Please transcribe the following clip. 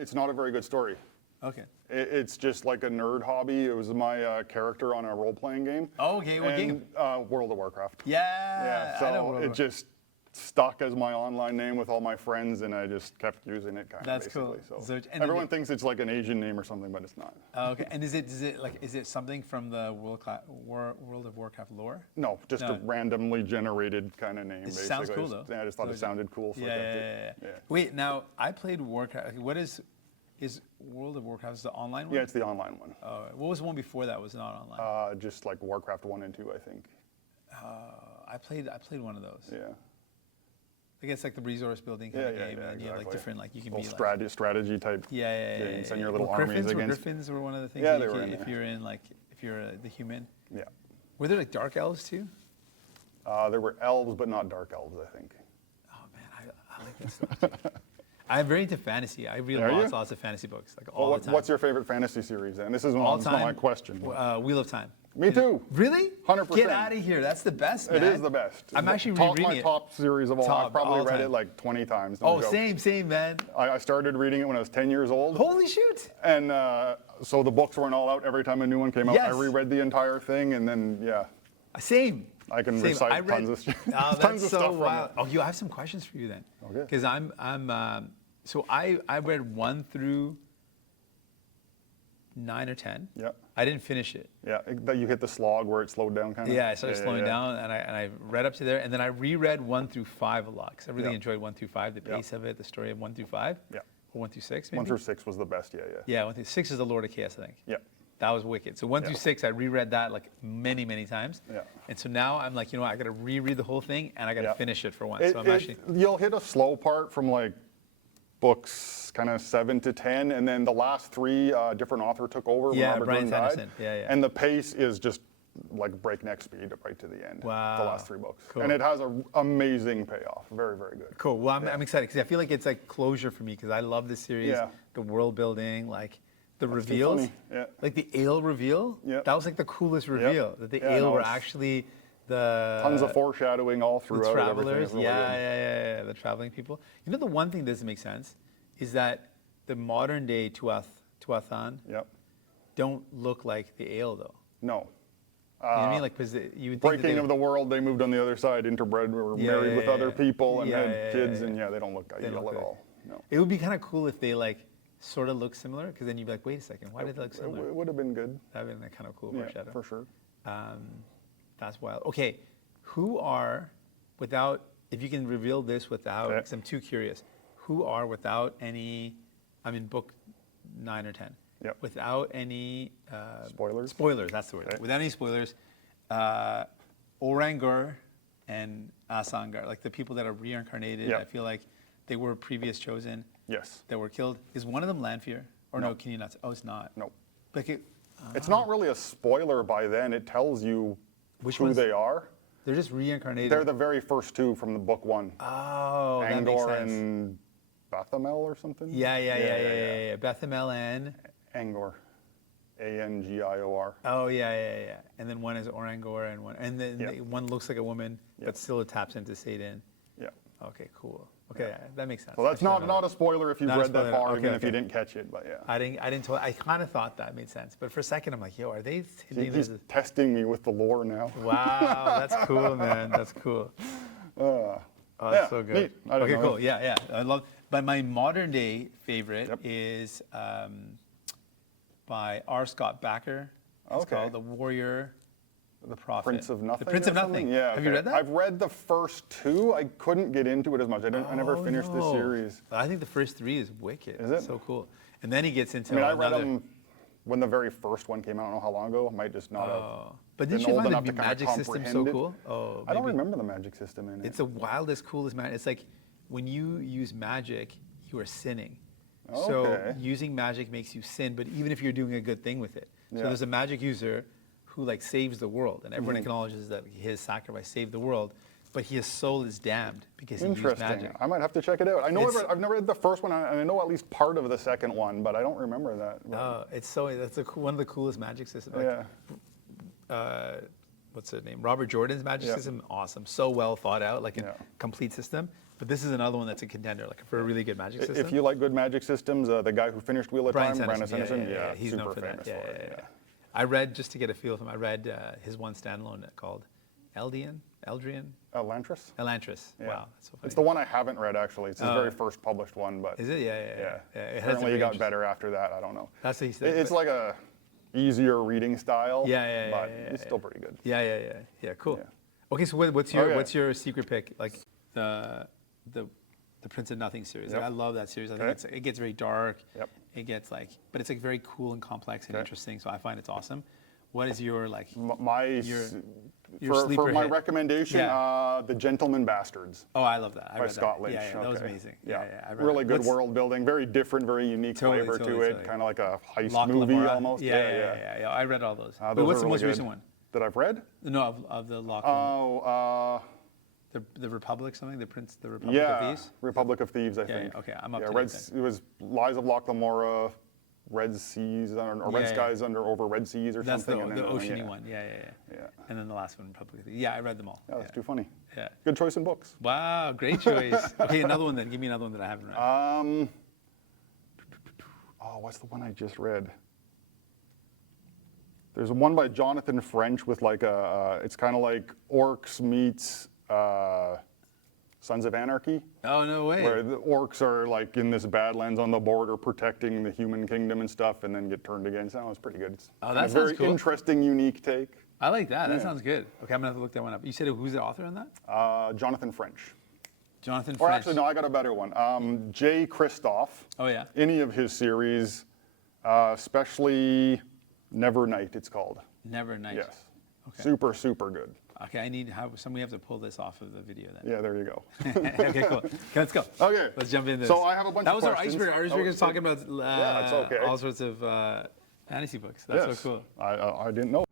It's not a very good story. Okay. It's just like a nerd hobby. It was my character on a role-playing game. Oh, okay. What game? World of Warcraft. Yeah. So I know it just stuck as my online name with all my friends, and I just kept using it. That's basically. cool. So And everyone thinks it's like an Asian name or something, but it's not. Okay. And is it something from the World of Warcraft lore? No, just a randomly generated kind of name. Basically. Sounds cool though. Yeah, I just thought it sounded cool. So Yeah. Wait, now I played Warcraft. What is World of Warcraft? Is the online one? Yeah, it's the online one. What was the one before that? Was not online. Just like Warcraft 1 and 2, I think. I played one of those. Yeah. I guess like the resource building kind of game, and exactly. you have like different you can little be strategy type. Yeah. Send your little armies against. Griffins were one of the things. Yeah, that they were in if you're in if you're the human. Yeah. Were there like dark elves too? There were elves, but not dark elves, I think. Oh man, I like this stuff too. I'm very into fantasy. I read lots of fantasy books, like all the time. What's your favorite fantasy series? And this is my question. Wheel of Time. Me too. Really? 100%. Get out of here. That's the best, man. It is the best. I'm actually rereading my it. top series of all. I've probably all read time. it like 20 times. Oh, same, man. I started reading it when I was 10 years old. Holy shoot. And so the books weren't all out every time a new one came out. Yes. I reread the entire thing, and then, Same. I can recite tons of Oh, tons that's of so stuff wild. from it. I have some questions for you then. Okay. Because so I read 1 through 9 or 10. Yeah. I didn't finish it. Yeah, that you hit the slog where it slowed down kind of. Yeah, I started slowing down, and I read up to there, and then I reread 1 through 5 a lot because I really enjoyed 1 through 5, the pace of it, the story of 1 through 5. Yeah. Or 1 through 6, maybe. 1 through 6 was the best. Yeah. Yeah, 1 through 6 is the Lord of Chaos, I think. Yeah. That was wicked. So 1 through 6, I reread that like many, many times. Yeah. And so now I'm like, I got to reread the whole thing, and I got to finish it for once. So I'm actually. You'll hit a slow part from like books kind of 7 to 10, and then the last 3 different author took over when Robert Bryan Jordan died. Sanderson. Yeah. And the pace is just like breakneck speed right to the end. Wow. The last 3 books. Cool. And it has an amazing payoff. Very, very good. Cool. Well, I'm excited because I feel like it's like closure for me because I love this series, the world building, like the reveals, like the ale reveal. Yeah. That was like the coolest reveal that the ale were actually the tons of foreshadowing all throughout. The travelers, really the traveling people. The one thing that doesn't make sense is that the modern day Tuathan don't look like the ale though. No. You know what I mean? Like, because you would think breaking of the world, they moved on the other side, interbred, were married with other people and had kids, and they don't look ideal at all. No. It would be kind of cool if they like sort of look similar, because then you'd be like, wait a second, why did they look similar? It would have been good. That would have been kind of cool foreshadow. For sure. That's wild. Okay, who are, without, if you can reveal this without, because I'm too curious, who are without any, I'm in book 9 or 10. Yep. Without any spoilers. Spoilers, that's the word. Okay. Without any spoilers, Orangur and Asangar, like the people that are reincarnated, I feel like they were previous chosen. Yes. That were killed. Is one of them Lanfear? Or no, can you not? Oh, it's not. No. Like it's not really a spoiler by then. It tells you who they are. They're just reincarnated. They're the very first 2 from the book 1. Oh, that makes sense. and Bethamel or something? Yeah. Bethamel and? Angor. Angior. Oh, yeah. And then one is Orangor, and then one looks like a woman, but still it taps into Satan. Yeah. Okay, cool. Okay, that makes sense. So that's not a spoiler if you've read that far, even if you okay. didn't catch it, but I kind of thought that made sense, but for a second I'm like, yo, are they? He's testing me with the lore now. Wow, that's cool, man. That's cool. That's so good. Neat. Okay, cool. Yeah. I love. But my modern day favorite is by R. Scott Bakker. It's called The Warrior. The Prophet. Prince of Nothing. The Prince of Nothing. Yeah. Okay. Have you read that? I've read the first 2. I couldn't get into it as much. I never finished the series. But I think the first 3 is wicked. Is it? So cool. And then he gets into. I read them when the very first one came out. I don't know how long ago. I might just not have. But didn't you find the magic system so cool? Oh, I don't remember the magic system in it. It's the wildest, coolest magic. It's like when you use magic, you are sinning. Okay. So using magic makes you sin, but even if you're doing a good thing with it. So there's a magic user who like saves the world, and everyone acknowledges that his sacrifice saved the world, but his soul is damned because he used magic. I might have to check it out. I've never read the first one, and I know at least part of the second one, but I don't remember that. That's one of the coolest magic systems. What's his name? Robert Jordan's magic system, awesome. So well thought out, like a complete system. But this is another one that's a contender, like for a really good magic system. If you like good magic systems, the guy who finished Wheel of Time, Brandon Sanderson, yeah, he's super known for famous that. for it. Yeah. I read, just to get a feel from him, I read his one standalone called Eldrian? Elantris? Elantris. Yeah. Wow, that's so funny. It's the one I haven't read, actually. It's his very first published one, but... Is it? Yeah. It has Apparently a he got range. better after that, I don't know. That's what he said. It's like a easier reading style, Yeah, but it's still pretty good. Yeah, cool. Yeah. Okay, so what's your secret pick? Like the Prince of Nothing series. Like, Yep. I love that series. I Okay. think it gets very dark. Yep. It gets like, but it's like very cool and complex and Okay. interesting. So I find it's awesome. What is your like? Your For sleeper my hit. recommendation, The Gentleman Bastards Oh, I love that. I by read Scott that. Lynch. Yeah, that was Okay. amazing. Yeah, I read really that. good What's world building, very different, very unique flavor to it, totally. kind of like a heist Lachlan movie Morad. almost. Yeah. I read all those. But Those what's are the most really recent good. one? That I've read? No, of the Lachlan. Oh, The Republic something? The Republic of yeah, Thieves? Republic of Thieves, I Yeah, think. okay, I'm up yeah, to Red, date It was Lies of Lachlan Mora, Red Seas, or Red Yeah. Skies over Red Seas or That's something. the and then, oceany yeah. one. Yeah. Yeah. And then the last one, Republic of Thieves. Yeah, I read them all. Yeah, that's too funny. Yeah. Good choice in books. Wow, great choice. Okay, another one then. Give me another one that I haven't read. What's the one I just read? There's one by Jonathan French with like it's kind of like Orcs meets Sons of Anarchy, Oh, no way. where the Orcs are like in this Badlands on the border protecting the human kingdom and stuff, and then get turned against. That was pretty good. It's Oh, kind that of sounds very cool. interesting, unique take. I like that. That Yeah. sounds good. Okay, I'm going to have to look that one up. You said who's the author on that? Jonathan French. Jonathan Or French. actually, no, I got a better one. Jay Kristoff. Oh, yeah. Any of his series, especially Nevernight, it's called. Never Night. Yes. Okay. Super, super good. Okay, we have to pull this off of the video then. Yeah, there you go. Okay, cool. Okay, let's go. Okay. Let's jump into this. So I have a bunch that of was questions. our icebreaker. Our icebreaker is talking about Yeah, it's okay. all sorts of fantasy books. That's Yes. so cool. I didn't know.